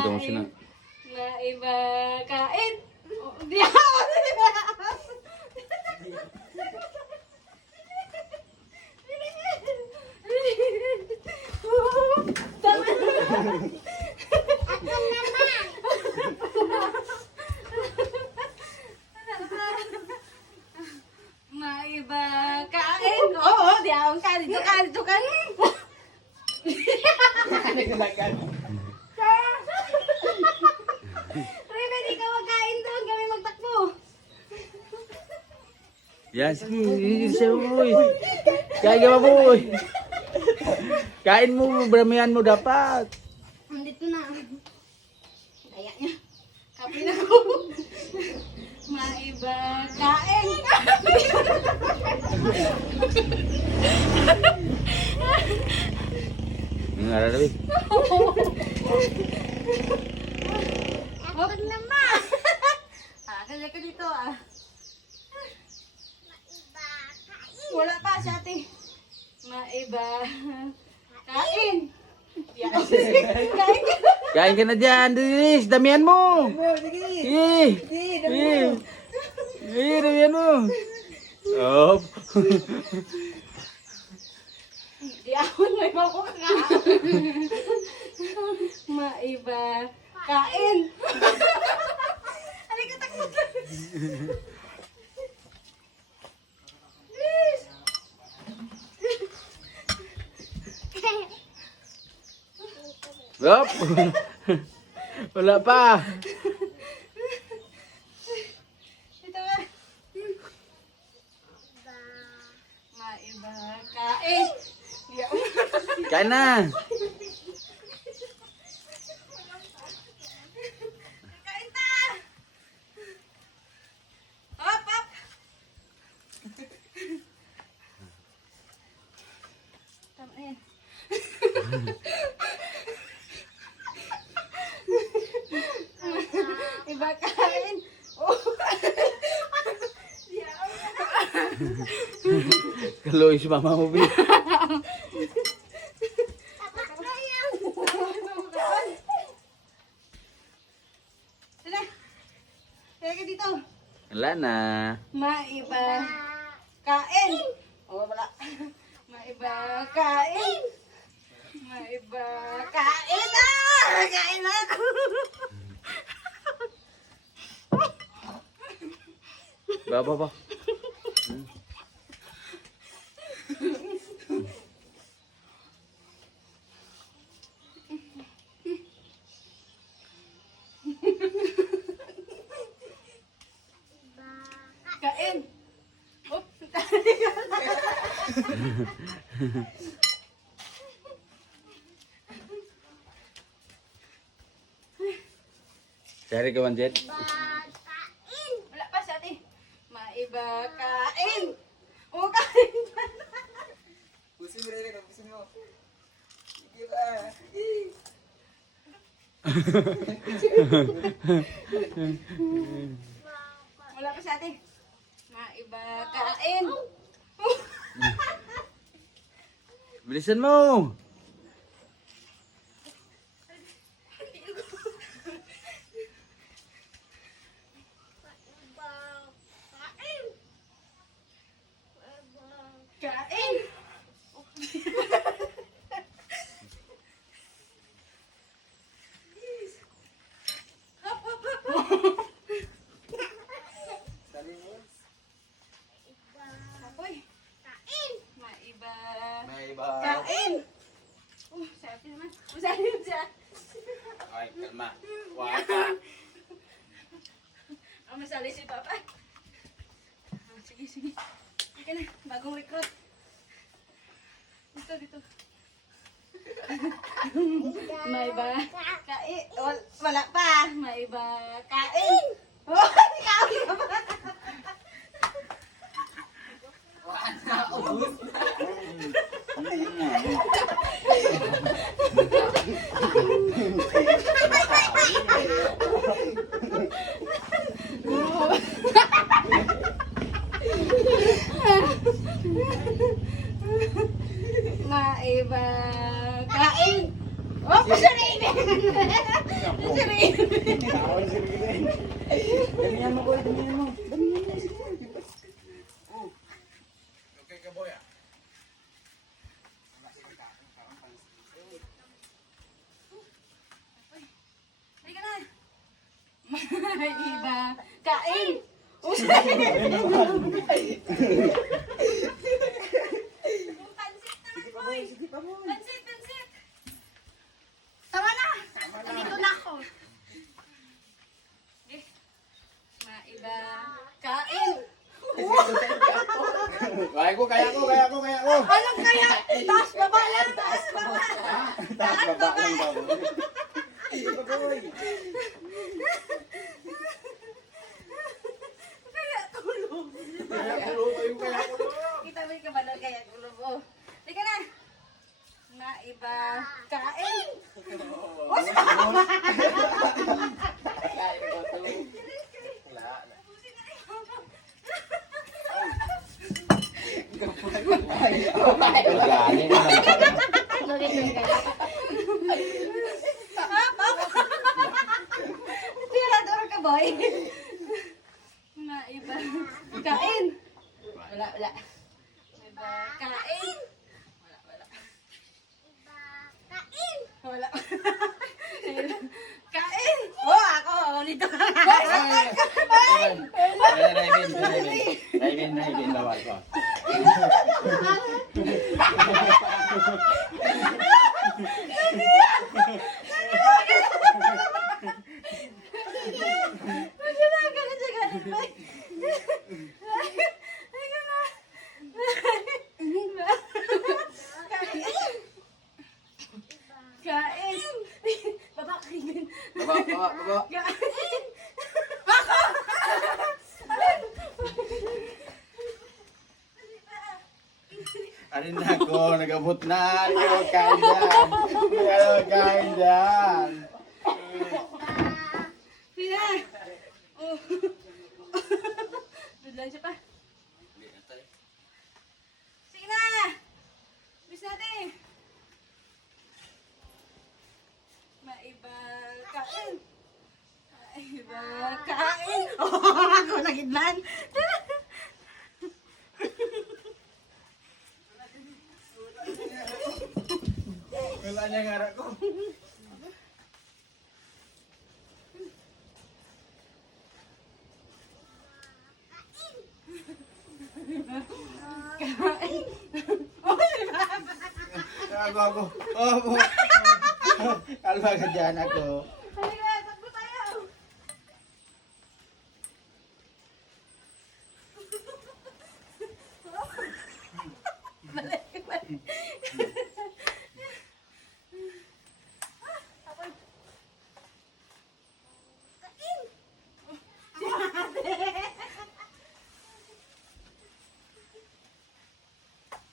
Kain ka mo sila. Maiba kain. Di Maiba kain. Oo, di ako ka. Dito ka, dito ka. Rebe, di ka magkain doon. Kami magtakbo. Yan, sige. Isa mo, boy. Kain ka ba, boy? Kain mo, bramihan mo dapat. Andito na. Kaya niya. Kapi na ko. Maiba kain. Ang ararabi. Huwag naman. Kaya ka dito ah. Wala pa si ate. Maiba kain. Kain ka. Kain ka na dyan, Dilis. Damihan mo. Sige. Sige. Sige, damihan mo. Op. Di ako may makuka. Maiba kain. Halika takbo. Op. Wala pa. Dito ka. Maiba kain. Kain na. Kain ta. Hop, hop. Tama yan. Iba kain. Oh. Kaloy si mama mo, Bi. Tara. Tara ka dito. Wala na. Maiba kain. Oh, wala. Maiba kain. Maiba kain. Ah! Kain ako. Ba. Kain. Oh, Cari ka man, Jet. wala pa sa ate. Maiba kain. Oh, kain. Pusing mo rin, pusing mo. Sige ba? Wala pa sa ate. Maiba kain. Bilisan mo. Kain. Hop, hop, hop. Apoy. Kain. Maiba. May iba. Kain. Oh, sabi naman. Sabi naman siya. Ay, kalma. Waka. Ang masali si Papa. Sige, sige. Sige na, bagong recruit. Dito. May ba? Kain. Wala pa. May ba? Kain. Oh, kain ka ba? Ubus na. Maiba kain. Oh, pasyarin! Pasyarin! Tawag si Miguel. Damihan mo, boy. Damihan mo. Damihan mo. Okay ka, boy, ah. Halika na. May iba. Kain! Pansit naman, boy. Sige pa, boy. Pansit, pansit. Tama na. Nandito na ako. Eh, maiba. Kain. Kaya ko. Anong kaya? Taas baba lang, taas baba. Taas baba lang daw. Sige pa, boy. Kaya tulog. Kaya ko. Kita mo yung kabalor kaya tulog. Oh. Halika na. Maiba. Kain. Oh, si mama. Kaya ko to. Wala. Gani Tirador ka, boy. Maiba. Kain. Wala. Maiba. Kain. Wala. Wala. Kain. Oh, ako. Nito. Raven, bawal ko. Kain. Baba, kain. Baba. Kain. Arin na ako, nagabot na. Kain dyan. Pina. Oh. Dudlan siya pa. Sige na. Bis natin. Maiba kain. Maiba kain. Oh, ako nagidlan. Wala niya nga ko. Kain. Oh, diba? Ako. Oh. Kalma ka dyan ako. Halika, takbo tayo. Balik.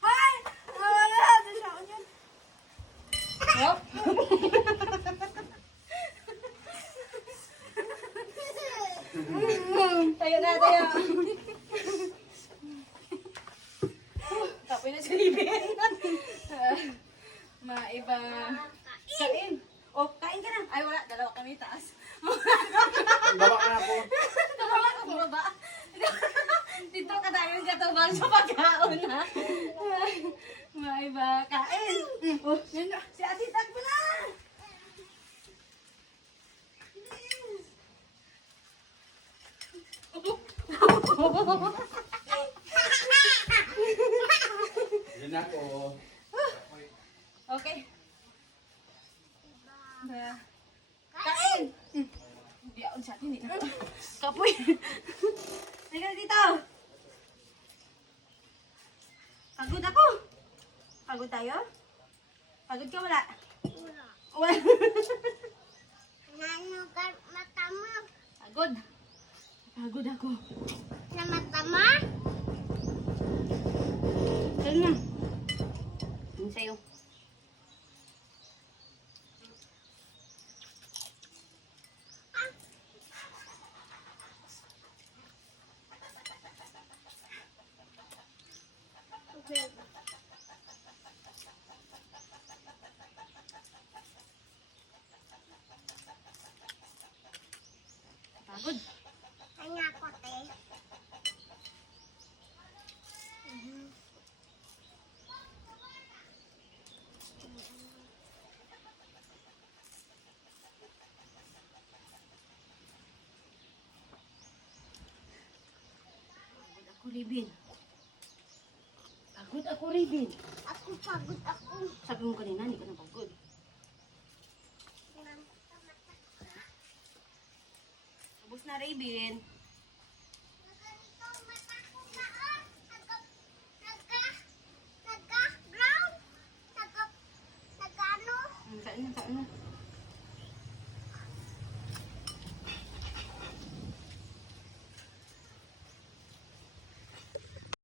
Hoy! Wala! Nasyaon yun. Hop! Tayo na, tayo. Kapoy na si Libin. Maiba. Kain. Oh, kain ka na. Ay, wala. Dalawa kami taas. Baba ka na po. Dalawa ka baba. Dito ka tayo yung katubang sa pagkaon, ha? Maiba. Kain. Oh, yun na. Si Ate takbo na. Yan ako. Okay. Kain! Hindi ako sa atin, eh. Kapoy. Halika na dito. Pagod ako. Pagod tayo? Pagod ka wala? Wala. Nanugat mata mo. Pagod. Pagod ako. Sa mata mo? Saan na? Ano sa'yo? Raven. Pagod ako, Raven. Ako pagod ako. Sabi mo kanina, hindi ka na pagod. Ubus na, Raven. Naganito ang mata ko saan? Naga-brown? Naga-ano? Saan na?